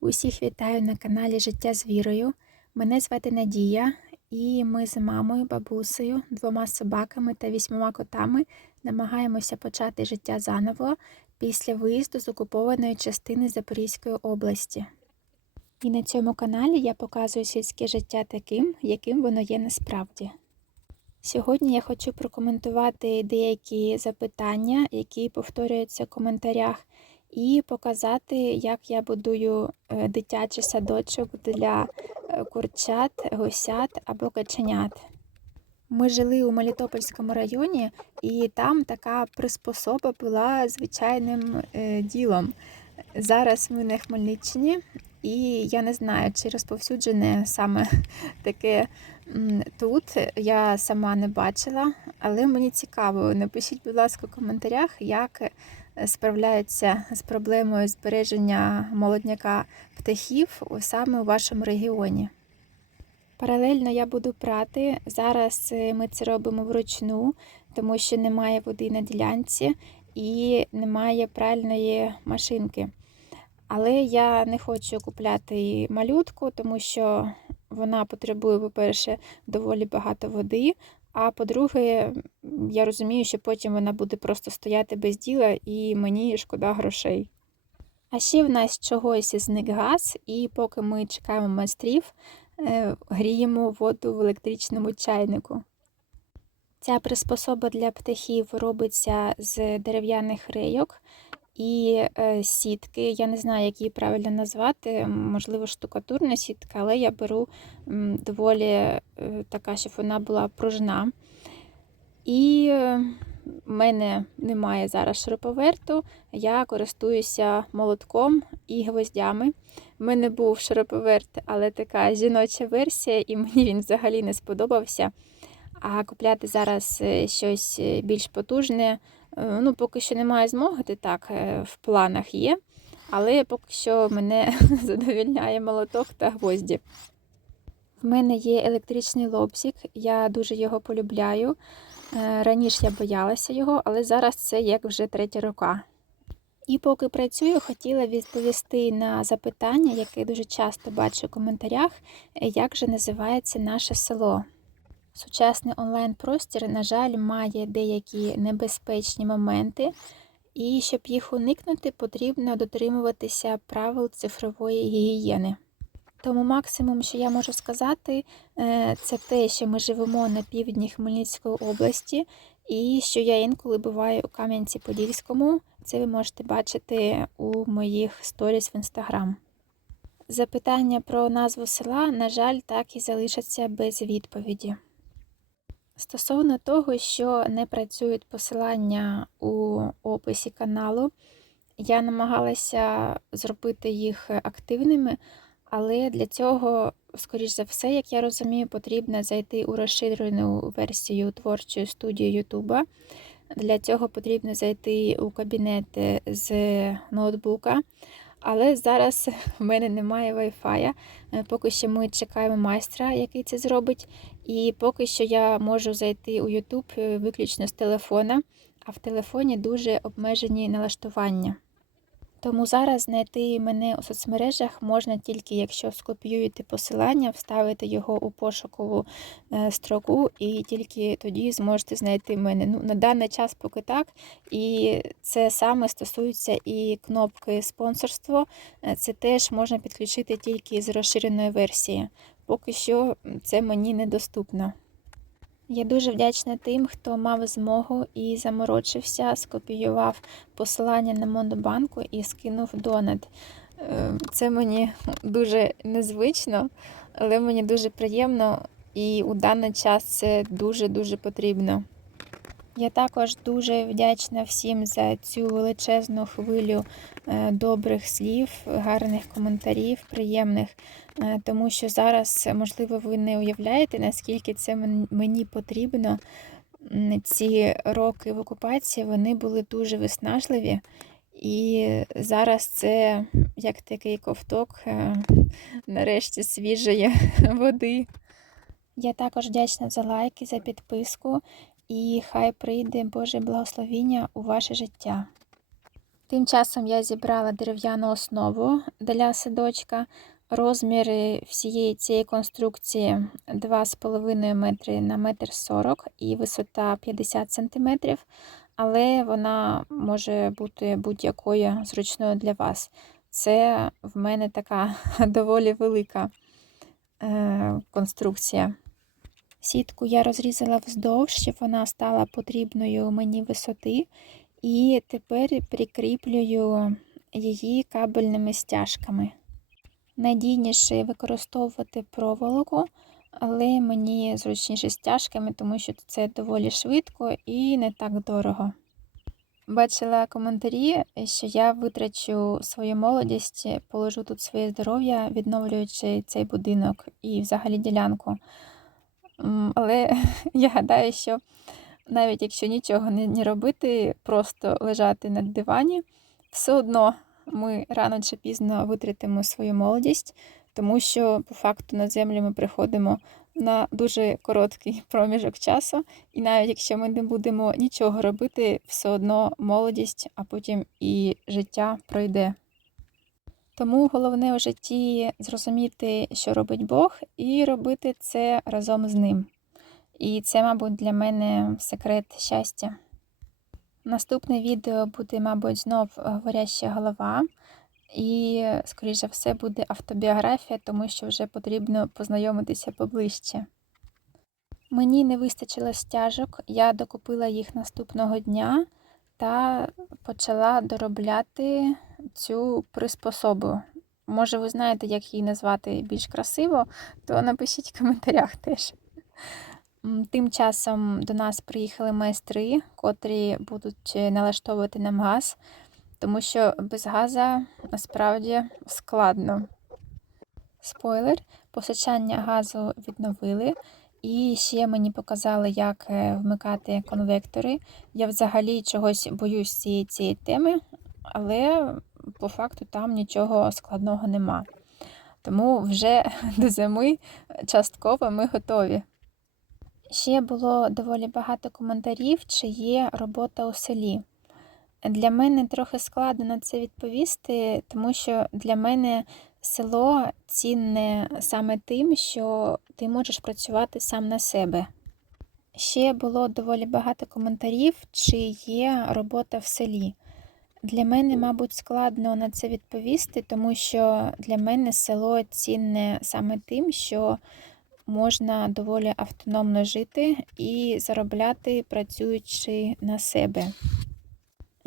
Усіх вітаю на каналі Життя з вірою. Мене звати Надія, і ми з мамою, бабусею, двома собаками та вісьмома котами намагаємося почати життя заново після виїзду з окупованої частини Запорізької області. І на цьому каналі я показую сільське життя таким, яким воно є насправді. Сьогодні я хочу прокоментувати деякі запитання, які повторюються в коментарях, і показати, як я будую е, дитячий садочок для е, курчат, гусят або каченят. Ми жили у Мелітопольському районі, і там така приспособа була звичайним е, ділом. Зараз ми на Хмельниччині, і я не знаю, чи розповсюджене саме таке тут. Я сама не бачила, але мені цікаво. Напишіть, будь ласка, в коментарях, як справляються з проблемою збереження молодняка птахів саме у вашому регіоні. Паралельно я буду прати. Зараз е, ми це робимо вручну, тому що немає води на ділянці і немає пральної машинки. Але я не хочу купляти малютку, тому що вона потребує, по-перше, доволі багато води. А по-друге, я розумію, що потім вона буде просто стояти без діла, і мені шкода грошей. А ще в нас чогось зник газ, і поки ми чекаємо майстрів, е, гріємо воду в електричному чайнику. Ця приспособа для птахів робиться з дерев'яних рейок і е, сітки. Я не знаю, як її правильно назвати, можливо, штукатурна сітка, але я беру доволі е, така, щоб вона була пружна. І е, в мене немає зараз шуруповерту, я користуюся молотком і гвоздями. У мене був шуруповерт, але така жіноча версія, і мені він взагалі не сподобався. А купляти зараз е, щось е, більш потужне, ну, поки що немає змоги, так в планах є. Але поки що мене задовільняє молоток та гвозді. В мене є електричний лобзик, я дуже його полюбляю. Е, Раніше я боялася його, але зараз це як вже третя рука. І поки працюю, хотіла відповісти на запитання, яке дуже часто бачу в коментарях, е, як же називається наше село. Сучасний онлайн-простір, на жаль, має деякі небезпечні моменти, і щоб їх уникнути, потрібно дотримуватися правил цифрової гігієни. Тому максимум, що я можу сказати, е, це те, що ми живемо на півдні Хмельницької області, і що я інколи буваю у Кам'янці-Подільському. Це ви можете бачити у моїх сторіс в інстаграм. Запитання про назву села, на жаль, так і залишаться без відповіді. Стосовно того, що не працюють посилання у описі каналу, я намагалася зробити їх активними, але для цього, скоріш за все, як я розумію, потрібно зайти у розширену версію творчої студії Ютуба. Для цього потрібно зайти у кабінет з ноутбука. Але зараз в мене немає Wi-Fi. Е, Поки що ми чекаємо майстра, який це зробить. І поки що я можу зайти у YouTube е, виключно з телефона, а в телефоні дуже обмежені налаштування. Тому зараз знайти мене у соцмережах можна тільки, якщо скопіюєте посилання, вставите його у пошукову е, строку, і тільки тоді зможете знайти мене. Ну, на даний час поки так. І це саме стосується і кнопки спонсорство. Е, Це теж можна підключити тільки з розширеної версії. Поки що це мені недоступно. Я дуже вдячна тим, хто мав змогу і заморочився, скопіював посилання на Монобанку і скинув донат. Е, Це мені дуже незвично, але мені дуже приємно і у даний час це дуже-дуже потрібно. Я також дуже вдячна всім за цю величезну хвилю е, добрих слів, гарних коментарів, приємних, е, тому що зараз, можливо, ви не уявляєте, наскільки це мені потрібно. Ці роки в окупації вони були дуже виснажливі, і зараз це як такий ковток, е, нарешті свіжої води. Я також вдячна за лайки, за підписку, і хай прийде Боже благословіння у ваше життя. Тим часом я зібрала дерев'яну основу для садочка. Розміри всієї цієї конструкції 2,5 метри на 1,40 м і висота 50 см, але вона може бути будь-якою зручною для вас. Це в мене така доволі велика е, конструкція. Сітку я розрізала вздовж, щоб вона стала потрібною мені висоти. І тепер прикріплюю її кабельними стяжками. Надійніше використовувати проволоку, але мені зручніше стяжками, тому що це доволі швидко і не так дорого. Бачила коментарі, що я витрачу свою молодість, положу тут своє здоров'я, відновлюючи цей будинок і взагалі ділянку. Але я гадаю, що навіть якщо нічого не робити, просто лежати на дивані, все одно ми рано чи пізно витратимо свою молодість, тому що по факту на землю ми приходимо на дуже короткий проміжок часу, і навіть якщо ми не будемо нічого робити, все одно молодість, а потім і життя пройде. Тому головне у житті зрозуміти, що робить Бог, і робити це разом з ним. І це, мабуть, для мене секрет щастя. Наступне відео буде, мабуть, знов говоряща голова. І, скоріш за все, буде автобіографія, тому що вже потрібно познайомитися поближче. Мені не вистачило стяжок, я докупила їх наступного дня та почала доробляти цю приспособу. Може, ви знаєте, як її назвати більш красиво, то напишіть в коментарях теж. Тим часом до нас приїхали майстри, котрі будуть налаштовувати нам газ, тому що без газа насправді складно. Спойлер, постачання газу відновили, і ще мені показали, як е, вмикати конвектори. Я взагалі чогось боюсь цієї цієї теми, але по факту там нічого складного нема. Тому вже до зими частково ми готові. Ще було доволі багато коментарів, чи є робота у селі. Для мене трохи складно це відповісти, тому що для мене село цінне саме тим, що ти можеш працювати сам на себе. Ще було доволі багато коментарів, чи є робота в селі. Для мене, мабуть, складно на це відповісти, тому що для мене село цінне саме тим, що можна доволі автономно жити і заробляти, працюючи на себе.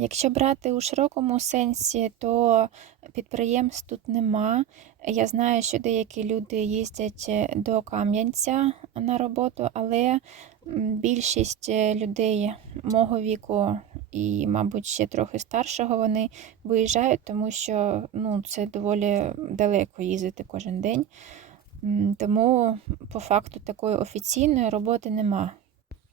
Якщо брати у широкому сенсі, то підприємств тут нема. Я знаю, що деякі люди їздять до Кам'янця на роботу, але більшість людей мого віку і, мабуть, ще трохи старшого вони виїжджають, тому що ну, це доволі далеко їздити кожен день. Тому, по факту, такої офіційної роботи нема.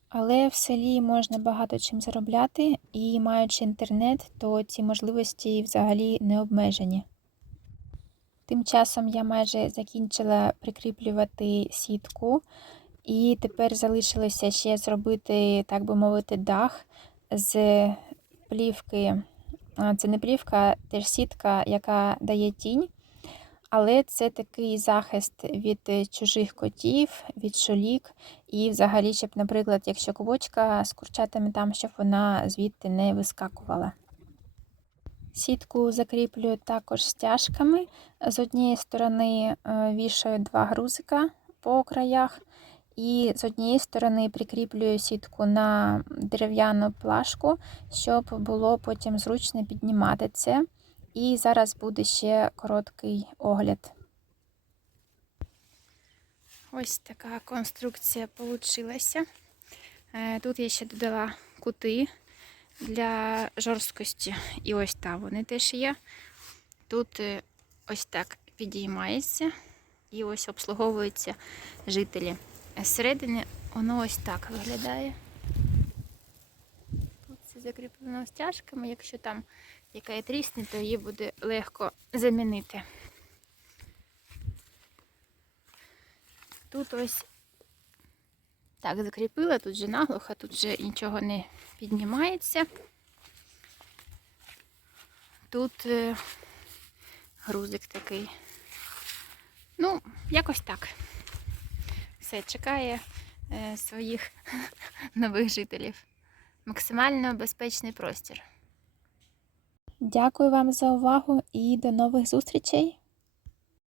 Але в селі можна багато чим заробляти, і маючи інтернет, то ці можливості взагалі не обмежені. Тим часом я майже закінчила прикріплювати сітку, і тепер залишилося ще зробити, так би мовити, дах з плівки. Це не плівка, теж сітка, яка дає тінь. Але це такий захист від е, чужих котів, від шолік. І взагалі, щоб, наприклад, якщо квочка з курчатами там, щоб вона звідти не вискакувала. Сітку закріплюю також стяжками. З однієї сторони е, вішаю два грузика по краях, і з однієї сторони прикріплюю сітку на дерев'яну плашку, щоб було потім зручно піднімати це. І зараз буде ще короткий огляд. Ось така конструкція вийшла. Тут я ще додала кути для жорсткості. І ось там вони теж є. Тут е, ось так підіймається і ось обслуговуються жителі. Зсередини воно ось так виглядає. Тут це закріплено стяжками, якщо там яка є трісне, то її буде легко замінити. Тут ось так закріпила, тут вже наглухо, тут вже нічого не піднімається. тут е, грузик такий. Ну, якось так. Все, чекає е, своїх нових жителів. Максимально безпечний простір. Дякую вам за увагу і до нових зустрічей!